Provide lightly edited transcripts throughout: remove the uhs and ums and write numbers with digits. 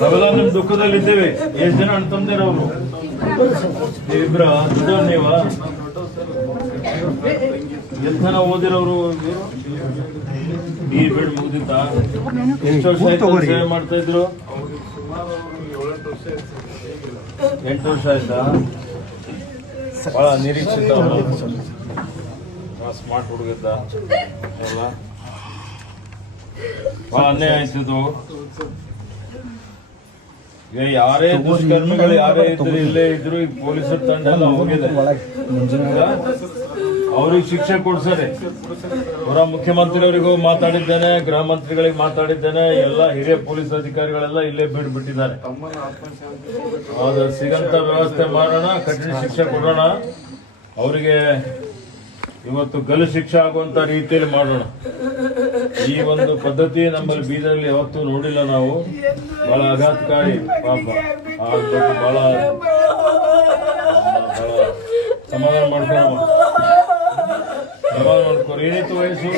ನಾವೆಲ್ಲ ನಿಮ್ ದುಃಖದಲ್ಲಿದ್ದೇವೆ. ಎಷ್ಟು ಜನ ಅಣ್ಣ ತಮ್ಮದಿರವ್ರು? ನೀವಿಬ್ರ ನೀವ? ಎಷ್ಟು ಜನ ಓದಿರೋರು? ಈ ಬಿಡ್ ಮುಗ್ದಿತ್ತ? ಎಷ್ಟು ವರ್ಷ ಆಯ್ತು ಸೇವೆ ಮಾಡ್ತಾ ಇದ್ರು? 8 ವರ್ಷ ಆಯ್ತಾ? ಬಹಳ ನಿರೀಕ್ಷಿತ ಸ್ಮಾರ್ಟ್ ಹುಡುಗಿದ್ದ ಎಲ್ಲ ಬಹಳ ಅನ್ಯಾಯ ಆಯ್ತಿದ್ದು. ಈಗ ಯಾರೇ ದುಷ್ಕರ್ಮಿಗಳು ಯಾರೇ ಇದ್ರು ಇಲ್ಲೇ ಇದ್ರು ಈಗ ಪೊಲೀಸರ ತಂಡ ಎಲ್ಲ ಹೋಗಿದೆ. ಅವ್ರಿಗೆ ಶಿಕ್ಷೆ ಕೊಡ್ಸದೆ. ಹೊರ ಮುಖ್ಯಮಂತ್ರಿಯವರಿಗೂ ಮಾತಾಡಿದ್ದೇನೆ, ಗೃಹ ಮಂತ್ರಿಗಳಿಗೆ ಮಾತಾಡಿದ್ದೇನೆ, ಎಲ್ಲ ಹಿರಿಯ ಪೊಲೀಸ್ ಅಧಿಕಾರಿಗಳೆಲ್ಲ ಇಲ್ಲೇ ಬಿಟ್ಟಿದ್ದಾರೆ. ಅದು ಸಿಗಂತ ವ್ಯವಸ್ಥೆ ಮಾಡೋಣ, ಕಠಿಣ ಶಿಕ್ಷೆ ಕೊಡೋಣ. ಅವರಿಗೆ ಇವತ್ತು ಗಲ್ಲು ಶಿಕ್ಷೆ ಆಗುವಂತ ರೀತಿಯಲ್ಲಿ ಮಾಡೋಣ. ಈ ಒಂದು ಪದ್ಧತಿ ನಮ್ಮಲ್ಲಿ ಬೀದರಲ್ಲಿ ಯಾವತ್ತೂ ನೋಡಿಲ್ಲ ನಾವು. ಬಹಳ ಆಘಾತಕಾರಿ ಪಾಪ. ಬಹಳ ಸಮಾಧಾನ ಮಾಡ್ಕೊಳ್ಳೋಣ. ಏನಿತ್ತು ವಯಸ್ಸು?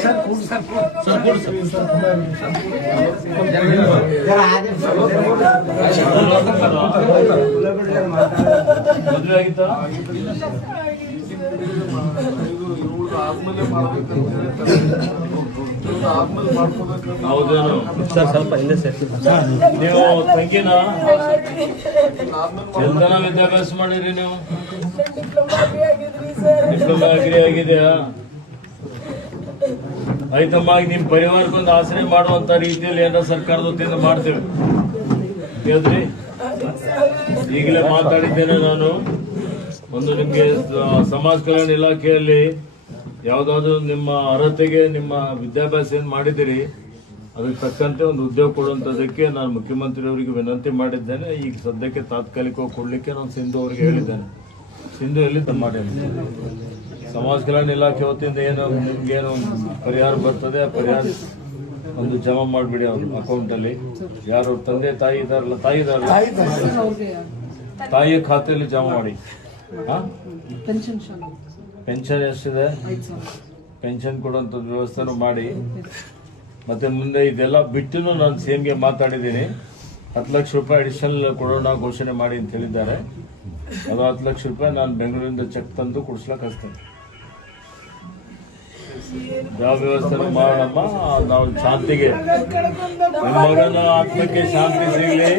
ಮದುವೆ ಆಗಿತ್ತಾ? ಹೌದೇನು ಸರ್? ಸ್ವಲ್ಪ ಹಿಂದೆ ನೀವು ತಂಗಿನ ಎಂತನ ವಿದ್ಯಾಭ್ಯಾಸ ಮಾಡಿರಿ ನೀವು? ಡಿಪ್ಲೊಮಾ ಅಗ್ರಿ ಆಗಿದೆಯಾ? ಆಯ್ತಮ್ಮ, ಈಗ ನಿಮ್ ಪರಿವಾರಕ್ಕೊಂದು ಆಸರೆ ಮಾಡುವಂತ ರೀತಿಯಲ್ಲಿ ಏನಾರ ಸರ್ಕಾರದ ವತಿಯಿಂದ ಮಾಡ್ತೇವೆ ಹೇಳ್ರಿ. ಈಗಲೇ ಮಾತಾಡಿದ್ದೇನೆ ನಾನು. ಒಂದು ನಿಮ್ಗೆ ಸಮಾಜ ಕಲ್ಯಾಣ ಇಲಾಖೆಯಲ್ಲಿ ಯಾವ್ದಾದ್ರು ನಿಮ್ಮ ಅರ್ಹತೆಗೆ ನಿಮ್ಮ ವಿದ್ಯಾಭ್ಯಾಸ ಏನ್ ಮಾಡಿದಿರಿ ಅದಕ್ಕೆ ತಕ್ಕಂತೆ ಒಂದು ಉದ್ಯೋಗ ಕೊಡುವಂತದಕ್ಕೆ ನಾನು ಮುಖ್ಯಮಂತ್ರಿಯವರಿಗೆ ವಿನಂತಿ ಮಾಡಿದ್ದೇನೆ. ಈಗ ಸದ್ಯಕ್ಕೆ ತಾತ್ಕಾಲಿಕವಾಗಿ ಕೊಡ್ಲಿಕ್ಕೆ ನಾನು ಸಿಂಧು ಅವರಿಗೆ ಹೇಳಿದ್ದೇನೆ. ಸಿಂಧು ಎಲ್ಲಿ ಮಾಡಿ ಸಮಾಜ ಕಲ್ಯಾಣ ಇಲಾಖೆ ವತಿಯಿಂದ ಏನು ನಿಮ್ಗೇನು ಪರಿಹಾರ ಬರ್ತದೆ ಆ ಪರಿಹಾರ ಒಂದು ಜಮಾ ಮಾಡಿಬಿಡಿ ಅವ್ರ ಅಕೌಂಟ್ ಅಲ್ಲಿ. ಯಾರು ತಂದೆ ತಾಯಿ ಇದಾರಲ್ಲ, ತಾಯಿಯ ಖಾತೆಯಲ್ಲಿ ಜಮಾ ಮಾಡಿ. ಪೆನ್ಷನ್ ಎಷ್ಟಿದೆ? ಪೆನ್ಷನ್ ಕೊಡುವಂತ ವ್ಯವಸ್ಥೆನೂ ಮಾಡಿ. ಮತ್ತೆ ಮುಂದೆ ಇದೆಲ್ಲ ಬಿಟ್ಟು ನಾನು ಸಿಎಂಗೆ ಮಾತಾಡಿದ್ದೀನಿ. 10 ಲಕ್ಷ ರೂಪಾಯಿ ಅಡಿಷನಲ್ ಕೊಡೋಣ ಘೋಷಣೆ ಮಾಡಿ ಅಂತ ಹೇಳಿದ್ದಾರೆ. ಅದು 10 ಲಕ್ಷ ರೂಪಾಯಿ ನಾನು ಬೆಂಗಳೂರಿಂದ ಚೆಕ್ ತಂದು ಕೊಡಿಸ್ಲಕ್ಕೆ ಹಚ್ತೇನೆ. ಯಾವ ವ್ಯವಸ್ಥೆ ಮಾಡೋಣಮ್ಮ. ನಾವು ಶಾಂತಿಗೆ, ನಿಮ್ಮ ಮಗನ ಆತ್ಮಕ್ಕೆ ಶಾಂತಿ ಸಿಗಲಿ.